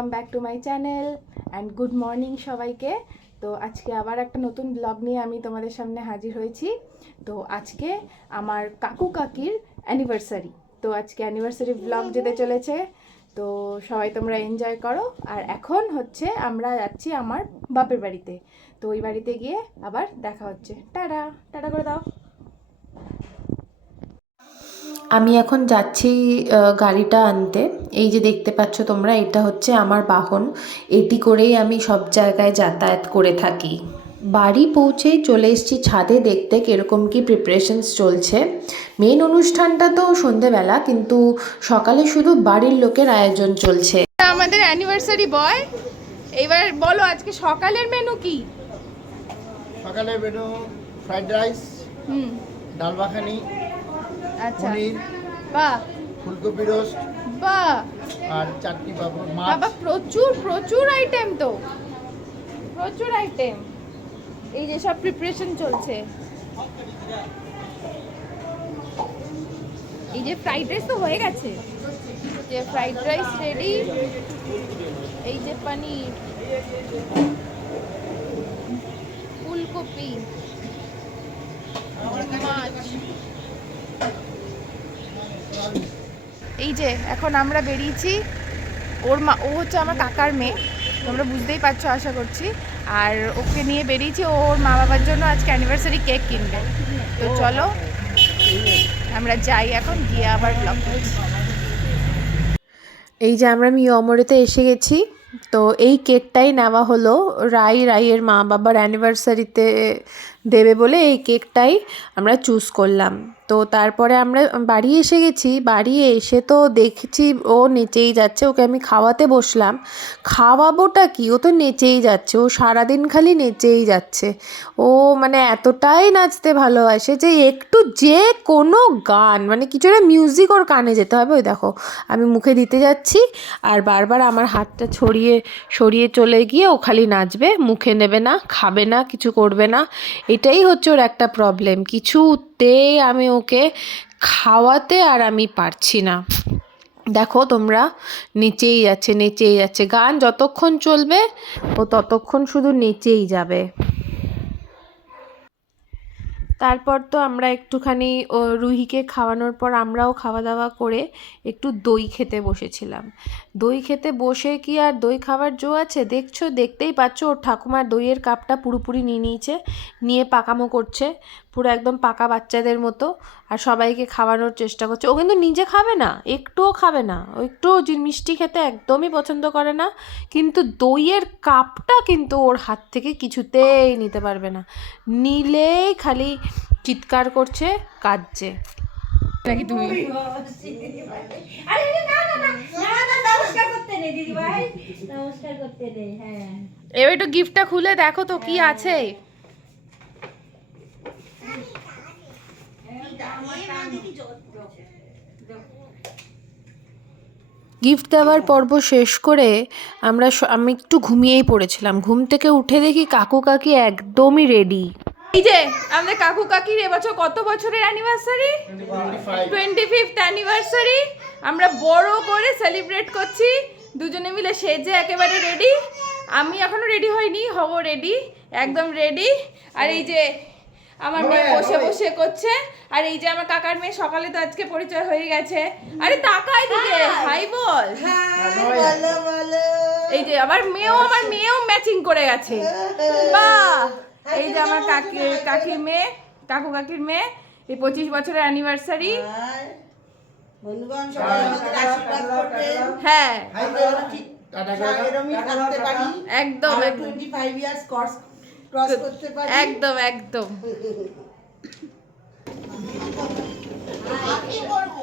Welcome back to my channel and good morning সবাইকে। তো আজকে আবার একটা নতুন ব্লগ নিয়ে আমি তোমাদের সামনে হাজির হয়েছি। তো আজকে আমার কাকু কাকির অ্যানিভার্সারি, তো আজকে অ্যানিভার্সারি ব্লগ যেতে চলেছে। তো সবাই তোমরা এনজয় করো। আর এখন হচ্ছে আমরা যাচ্ছি আমার বাপের বাড়িতে। তো ওই বাড়িতে গিয়ে আবার দেখা হচ্ছে। টাটা টাটা করে দাও। আমি এখন যাচ্ছি গাড়িটা আনতে। এই যে দেখতে পাচ্ছ তোমরা, এটা হচ্ছে আমার বাহন। এটি করেই আমি সব জায়গায় যাতায়াত করে থাকি। বাড়ি পৌঁছেই চলে এসেছি ছাদে দেখতে কীরকম কি প্রিপারেশনস চলছে। মেন অনুষ্ঠানটা তো সন্ধেবেলা, কিন্তু সকালে শুধু বাড়ির লোকের আয়োজন চলছে। আমাদের অ্যানিভার্সারি বয়, এবার বলো আজকে সকালের মেনু কি? সকালের মেনু ফ্রাইড রাইস, ডাল মাখানি, আচ্ছা, পনির, বাহ, ফুলকপি রোস্ট, বাহ আর চাটনি পাঁপড়, মাছ। বাবা, প্রচুর প্রচুর আইটেম, তো প্রচুর আইটেম। এই যে সব প্রিপারেশন চলছে। এই যে ফ্রাইড রাইস তো হয়ে গেছে, যে ফ্রাইড রাইস রেডি। এই যে পনির, ফুলকপি, মাছ। এই যে এখন আমরা বেরিয়েছি। ও হচ্ছে আমার কাকার মেয়ে, তোমরা বুঝতেই পারছো আশা করছি। আর ওকে নিয়ে বেরিয়েছি, ওর মা বাবার জন্য আজকে অ্যানিভার্সারি কেক কিনবে। তো চলো আমরা যাই, এখন গিয়ে আবার ব্লগ করছি। এই যে আমরা মিয়মরেতে এসে গেছি। তো এই কেকটাই নেওয়া হলো, রাইয়ের মা বাবার অ্যানিভার্সারিতে দেবে বলে এই কেকটাই আমরা চুজ করলাম। তো তারপরে আমরা বাড়ি এসে গেছি। বাড়ি এসে তো দেখছি ও নেচেই যাচ্ছে। ওকে আমি খাওয়াতে বসলাম, খাওয়াবোটা কি, ও তো নেচেই যাচ্ছে। ও সারাদিন খালি নেচেই যাচ্ছে। ও মানে এতটাই নাচতে ভালোবাসে যে একটু যে কোনো গান, মানে কিছু একটা মিউজিক ওর কানে যেতে হবে। ওই দেখো আমি মুখে দিতে যাচ্ছি আর বারবার আমার হাতটা সরিয়ে চলে গিয়ে ও খালি নাচবে, মুখে নেবে না, খাবে না, কিছু করবে না। এটাই হচ্ছে ওর একটা প্রবলেম। কিছুতেই আমি ওকে খাওয়াতে আর আমি পারছি না। দেখো তোমরা, নেচেই যাচ্ছে। গান যতক্ষণ চলবে ও ততক্ষণ শুধু নেচেই যাবে। তারপর তো আমরা একটুখানি রুহিকে খাওয়ানোর পর আমরাও খাওয়া দাওয়া করে একটু দই খেতে বসেছিলাম। দই খেতে বসে কি আর দই খাওয়ার জো আছে? দেখতেই পাচ্ছ ওর ঠাকুমার দইয়ের কাপটা পুরোপুরি নিয়ে নিয়েছে, নিয়ে পাকামো করছে পুরো একদম পাকা বাচ্চাদের মতো। আর সবাইকে খাওয়ানোর চেষ্টা করছে। ও কিন্তু নিজে খাবে না, একটুও খাবে না, ও একটুও মিষ্টি খেতে একদমই পছন্দ করে না। কিন্তু দইয়ের কাপটা কিন্তু ওর হাত থেকে কিছুতেই নিতে পারবে না। নিলেই খালি চিৎকার করছে, কাঁদছে। নাকি তুমি এবার একটু গিফটটা খুলে দেখো তো কি আছে। গিফট দেওয়ার পর্ব শেষ করে আমি একটু ঘুমিয়েই পড়েছিলাম। ঘুম থেকে উঠে দেখি কাকু কাকি একদমই রেডি। এই যে আমাদের কাকু কাকির এবছর কত বছরের অ্যানিভার্সারি? 25th anniversary. আমরা বড় করে সেলিব্রেট করছি, দুজনে মিলে সেজে একেবারে রেডি। আমি এখনো রেডি হইনি, হব রেডি, একদম রেডি। আর এই যে আমার মেয়ে বসে বসে করছে। আর এই যে আমার কাকার মেয়ে, সকালে তো আজকে পরিচয় হয়ে গেছে। আরে তাকাই দিকে হাই বল। এই যে আমার মেয়েও ম্যাচিং করে গেছে। বাহ! এই যে আমার কাকির মেয়ে, কাকু কাকির মেয়ে, এই 25 বছরের অ্যানিভার্সারি। হ্যাঁ একদম একদম একদম।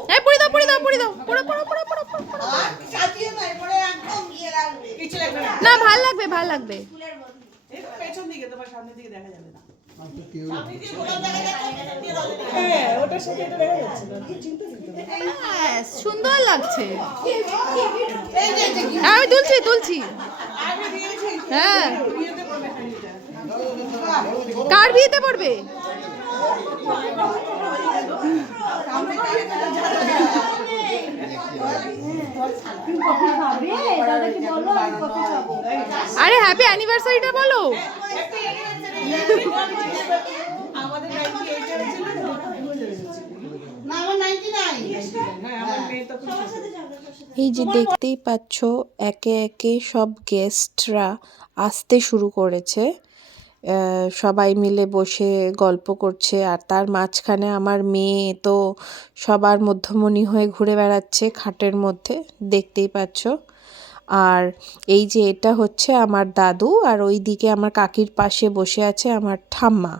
হ্যাঁ পড়ে দাও পড়ো। না ভাল লাগবে। পেছন দিকে, তোমার সামনের দিকে দেখা যাবে না। সুন্দর লাগছে। আমি তুলছি। হ্যাঁ কার বিয়েতে পড়বে? আরে হ্যাপি অ্যানিভার্সারিটা বলো। আমাদের 98 এর ছিল না, আমার 99 হ্যাঁ, আমার মেয়ে তখন এই যে দেখতেই পাচ্ছ একে একে সব গেস্টরা আসতে শুরু করেছে। সবাই মিলে বসে গল্প করছে, আর তার মাঝখানে আমার মেয়ে তো সবার মধ্যমণি হয়ে ঘুরে বেড়াচ্ছে খাটের মধ্যে, দেখতেই পাচ্ছ। আর এই যে এটা হচ্ছে আমার দাদু, আর ওই দিকে আমার কাকির পাশে বসে আছে আমার ঠাম্মা।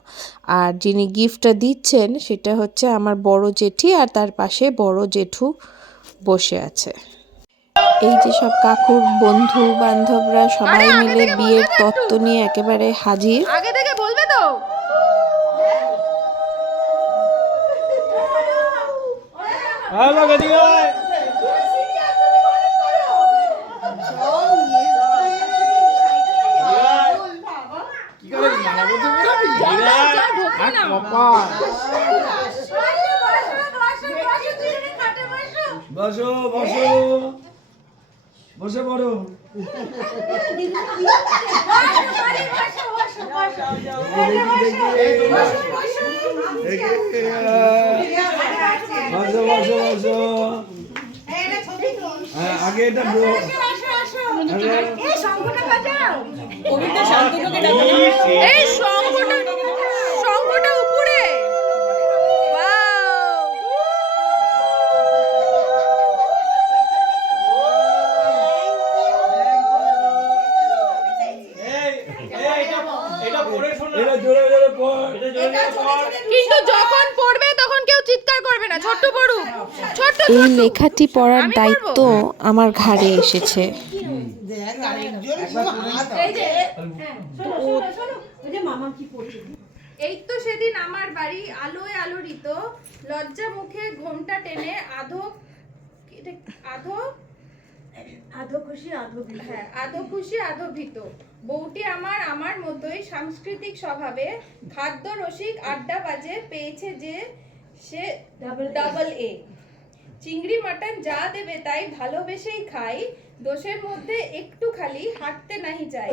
আর যিনি গিফটটা দিচ্ছেন সেটা হচ্ছে আমার বড় জেঠি, আর তার পাশে বড় জেঠু বসে আছে। এই যে সব কাকুর বন্ধু বান্ধবরা সবাই মিলে বিয়ের তত্ত্ব নিয়ে একেবারে হাজির। আগে থেকে বলবে তো। কি করে মানাবো তো বেরোবি? বসো বসো বসে পড়ো। বসো বসো বসো। আগে এটা এই শঙ্খটা উপরে। কিন্তু যখন পড়বে তখন কেউ চিৎকার করবে না, ছোট্ট পড়ুক, ছোট্ট। এই লেখাটি পড়ার দায়িত্ব আমার ঘাড়ে এসেছে। এই তো সেদিন আমার বাড়ি আলোয় আলোড়িত, লজ্জা মুখে ঘোমটা টেনে আধো খুশি আধো ভীত। বউটি আমার মতোই সাংস্কৃতিক স্বভাবে, খাদ্য রসিক আড্ডা বাজে, পেয়েছে যে সে ডাবল এ। চিংড়ি মাটন যা দেবে তাই ভালোবেসেই খাই, দোষের মধ্যে একটু খালি হাঁটতে নাহি চাই।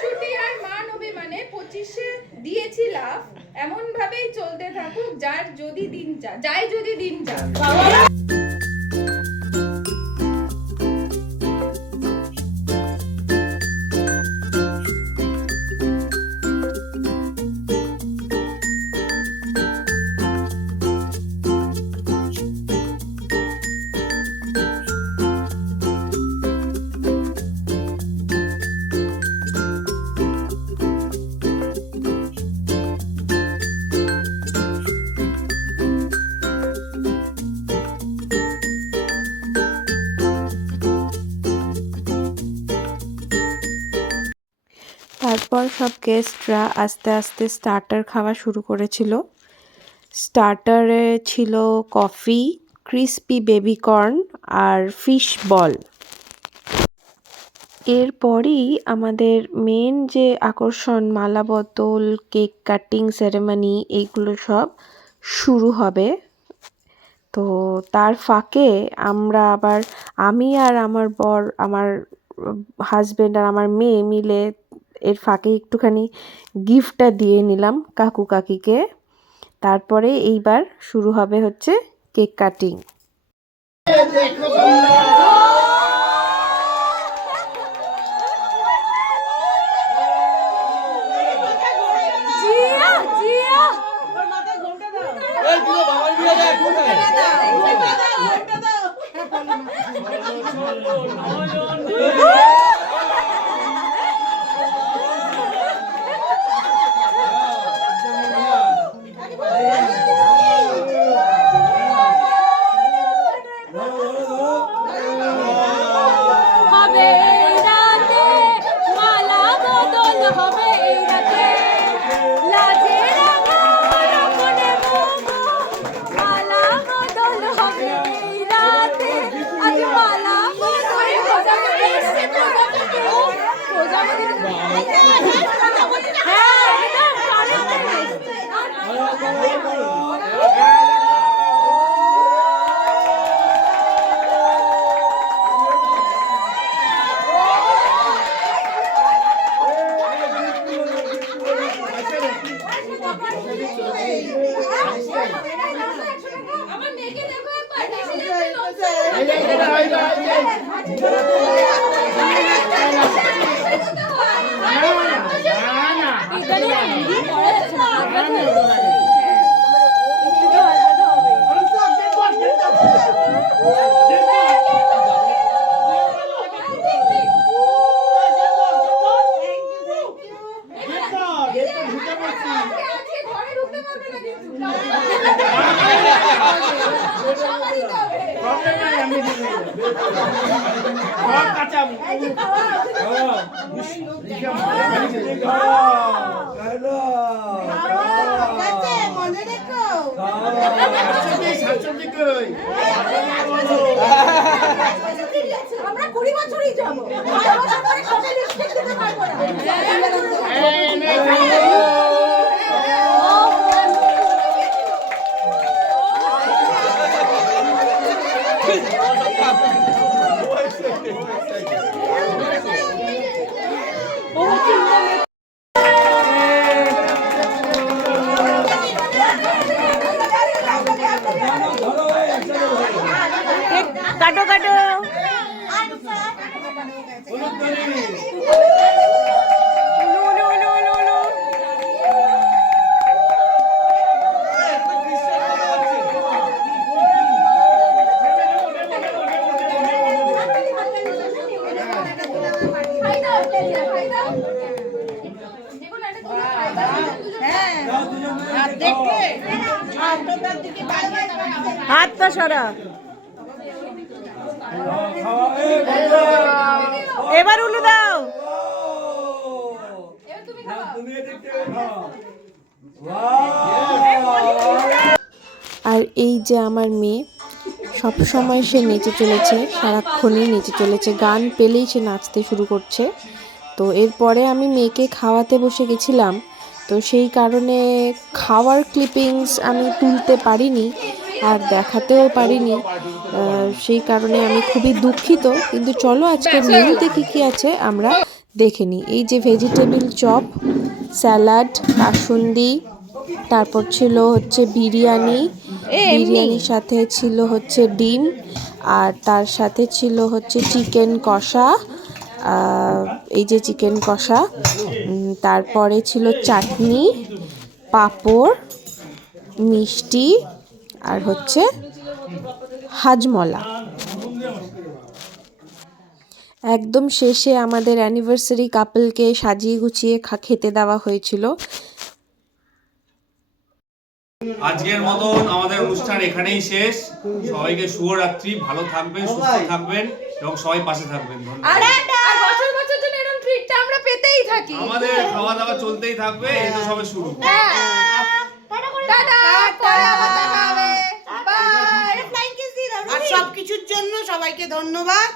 ছুটি আর মান অভিমানে 25-এ দিয়েছি লাভ, এমন ভাবেই চলতে থাকুক যার যদি দিন যায় যদি দিন যাক। তারপর সব গেস্টরা আস্তে আস্তে স্টার্টার খাওয়া শুরু করেছিল। স্টার্টারে ছিল কফি, ক্রিস্পি বেবি কর্ন আর ফিশ বল। এরপরই আমাদের মেন যে আকর্ষণ মালা বদল, কেক কাটিং সেরেমনি, এইগুলো সব শুরু হবে। তো তার ফাঁকে আমি আর আমার বর, আমার হাজব্যান্ড আর আমার মেয়ে মিলে এর ফাঁকে একটুখানি গিফটটা দিয়ে নিলাম কাকু কাকিকে। তারপরে এইবার শুরু হবে হচ্ছে কেক কাটিং। মনে রেখো আমরা 20 বছরই যাবো 5 বছর পরে সবাই রেসপেক্ট দিতে পারবো না কাটো কাটো হাত পা সরা এবার উলু দাও আর এই যে আমার মেয়ে সব সময় সে নেচে চলেছে, সারাক্ষণই নেচে চলেছে, গান পেলেই সে নাচতে শুরু করছে। তো এরপরে আমি মেয়েকে খাওয়াতে বসে গেছিলাম, তো সেই কারণে খাওয়ার ক্লিপিংস আমি তুলতে পারিনি আর দেখাতেও পারিনি, সেই কারণে আমি খুবই দুঃখিত। কিন্তু চলো আজকে মেনুতে কী কী আছে আমরা দেখে নিই। এই যে ভেজিটেবিল চপ, স্যালাড, কাসুন্দি, তারপর ছিল হচ্ছে বিরিয়ানি, বিরিয়ানির সাথে ছিল হচ্ছে ডিম, আর তার সাথে ছিল হচ্ছে চিকেন কষা, এই যে চিকেন কষা, তারপরে ছিল চাটনি, পাঁপড়, মিষ্টি আর হচ্ছে হাজমলা। একদম শেষে আমাদের অ্যানিভার্সারি কাপলকে সাজিয়ে গুছিয়ে খেতে দেওয়া হয়েছিল। আজকের মতন আমাদের অনুষ্ঠান এখানেই শেষ। সবাইকে শুভরাত্রি, ভালো থাকবেন, সুস্থ থাকবেন এবং সবাই পাশে থাকবেন। আর বছর বছর জন্য এরকম ট্রিটটা আমরা পেতেই থাকি। আমাদের খাওয়া দাওয়া চলতেই থাকবে, এই তো সবে শুরু। টাটা, পরে আবার দেখা হবে। বাই। আর সবকিছুর জন্য সবাইকে ধন্যবাদ।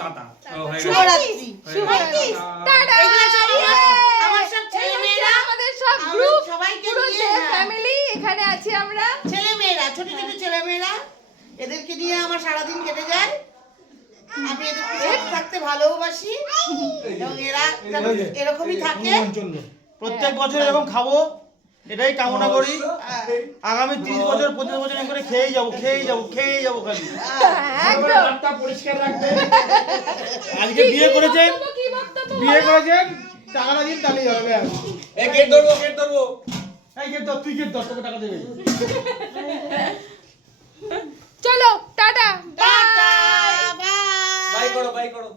টাটা। হয়ে গেছে। শুভরাত্রি। টাটা। আমার সব ছেলেমেয়েরা, আমাদের সব গ্রুপ, সবাইকে পুরো নিয়ে ফ্যামিলি এখানে আছি আমরা। ছেলেমেয়েরা, ছোট ছোট ছেলেমেয়েরা, এদেরকে নিয়ে আমার সারাদিন কেটে যায়। আমি এদেরকে সাথে থাকতে ভালোবাসি এবং এরা যেন এরকমই থাকে। প্রত্যেক বছর এরকম খাবো, এটাই কামনা করি। আগামী 30 বছর 25 বছর এরকম করে খেয়েই যাবো খালি। একদম। পরিষ্কার রাখবে। আজকে বিয়ে করেছেন, কি বক্তব্য? টাকাটা দিন তাহলেই হবে। এই গেট ধরবো। এই গেট ধর, তুই গেট ধর, তোকে টাকা দেবে। চলো টাটা। Tata, by. বাই করো।